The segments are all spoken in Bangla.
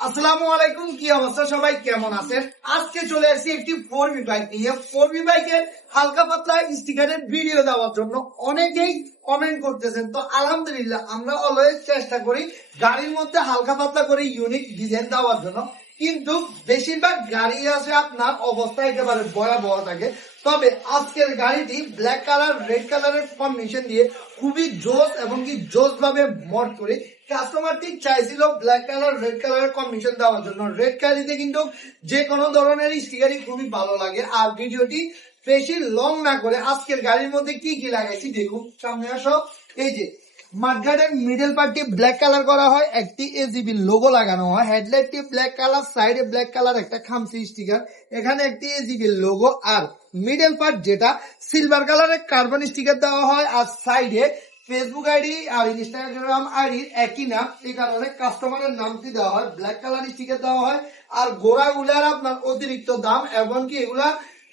আসসালামু আলাইকুম, কি অবস্থা সবাই, কেমন আছেন? আজকে চলে আসছি একটি 4V বাইক নিয়ে। 4V বাইকের হালকা পাতলা স্টিকারের ভিডিও দেওয়ার জন্য অনেকেই কমেন্ট করতেছেন। তো আলহামদুলিল্লাহ আমরা অলওয়েজ চেষ্টা করি গাড়ির মধ্যে হালকা পাতলা করে ইউনিক ডিজাইন দেওয়ার জন্য, কিন্তু বেশিরভাগ গাড়ি আছে আপনার অবস্থা একেবারে ভয়াবহ থাকে। তবে আজকের গাড়িটি ব্ল্যাক কালার রেড কালারের কম্বিনেশন দিয়ে খুবই জোস এবং কি জোস ভাবে মড করে কাস্টমার ঠিক চাইছিল ব্ল্যাক কালার রেড কালারের কম্বিনেশন দেওয়ার জন্য। রেড গাড়িতে কিন্তু যে কোনো ধরনের স্টিকারই খুবই ভালো লাগে। আর ভিডিওটি বেশি লং না করে আজকের গাড়ির মধ্যে কি কি লাগাইছি দেখুন। সামনে আসো। এই যে মাঠঘাটের মিডল পার্টটি ব্ল্যাক কালার করা হয়, একটি এজিবি লোগো লাগানো হয়, হেডলাইটটি ব্ল্যাক কালার, সাইডে ব্ল্যাক কালার একটা খামসি স্টিকার, এখানে একটি এজিবি লোগো, আর মিডল পার্ট যেটা সিলভার কালারের কার্বন স্টিকার দেওয়া হয়, আর সাইডে ফেসবুক আইডি আর ইনস্টাগ্রাম আইডি একই নাম, এই কারণে কাস্টমারের নামটি দেওয়া হয়, ব্ল্যাক কালার স্টিকার দেওয়া হয়। আর গোড়াগুলার আপনার অতিরিক্ত দাম এবং কি এগুলা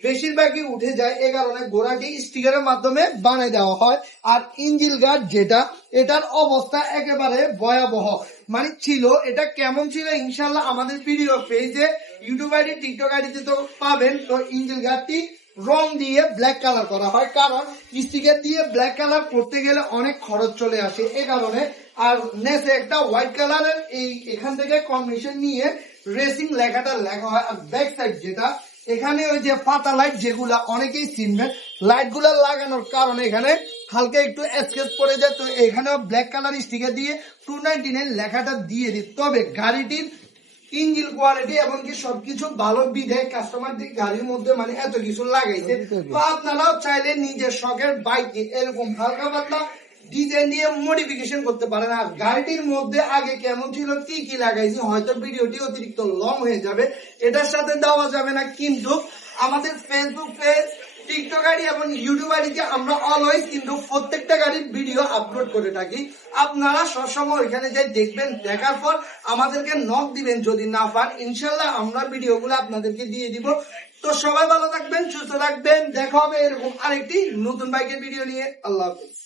বেশিরভাগই উঠে যায়, এ কারণে গোড়াটি স্টিকারের মাধ্যমে বানিয়ে দেওয়া হয়। আর ইঞ্জিল গার্ড যেটা, এটার অবস্থা একেবারে ভয়াবহ মানে ছিল। এটা কেমন ছিল ইনশাল্লাহ আমাদের ভিডিও পেজে, ইউটিউব আইডি, টিকটক আইডিতে তো পাবেন। তো ইঞ্জিল গার্ডটি রং দিয়ে ব্ল্যাক কালার করা হয়, কারণ স্টিকার দিয়ে ব্ল্যাক কালার করতে গেলে অনেক খরচ চলে আসে, এ কারণে। আর নেসে একটা হোয়াইট কালারের এই এখান থেকে কম্বিনেশন নিয়ে রেসিং লেখাটা লেখা হয়। আর ব্যাক সাইড যেটা, এখানে ওই যে পাতা লাইট যেগুলা অনেকেই চিনবেন, লাইট গুলা লাগানোর কারণে এখানে হালকা একটু স্কেচ পড়ে যায়। তো এখানেও ব্ল্যাক কালার স্টিকার দিয়ে 299 লেখাটা দিয়ে দিই। তবে গাড়িটির ইঞ্জিন কোয়ালিটি এমনকি সবকিছু ভালো বিধে কাস্টমার গাড়ির মধ্যে মানে এত কিছু লাগাইছে। তো আপনারাও চাইলে নিজের শখের বাইকে এরকম হালকা পাতলা ডিজাইন দিয়ে মডিফিকেশন করতে পারেন। আর গাড়িটির মধ্যে আগে কেমন ছিল, কি কি লাগাইছি, হয়তো ভিডিওটি অতিরিক্ত লং হয়ে যাবে, এটার সাথে দেওয়া যাবে না। কিন্তু আমাদের ফেসবুক পেজ, টিকটক আইডি এবং ইউটিউব আইডিতে আমরা অলওয়েজ কিন্তু প্রত্যেকটা গাড়ির ভিডিও আপলোড করে থাকি। আপনারা সবসময় ওইখানে যাই দেখবেন, দেখার পর আমাদেরকে নক দিবেন। যদি না পান ইনশাল্লাহ আমরা ভিডিওগুলো আপনাদেরকে দিয়ে দিব। তো সবাই ভালো থাকবেন, সুস্থ থাকবেন, দেখা হবে এরকম আরেকটি নতুন বাইকের ভিডিও নিয়ে। আল্লাহ হাফেজ।